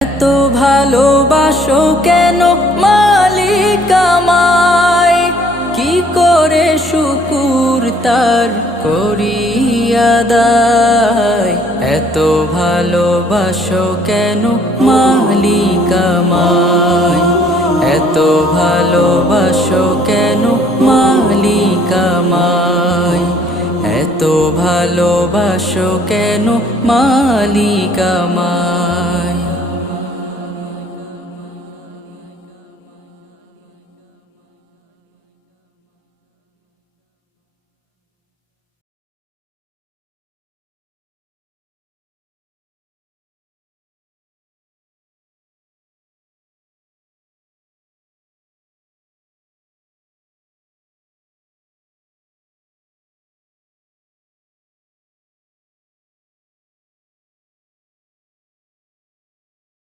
এত ভালোবাসো কেন মালিক আমায়, কি করে শুকুর তার করি আদায়। এত ভালোবাসো কেন মালিক আমায়, এত ভালোবাসো কেন মালিক আমায়, এত ভালোবাসো কেন মালিক আমায়।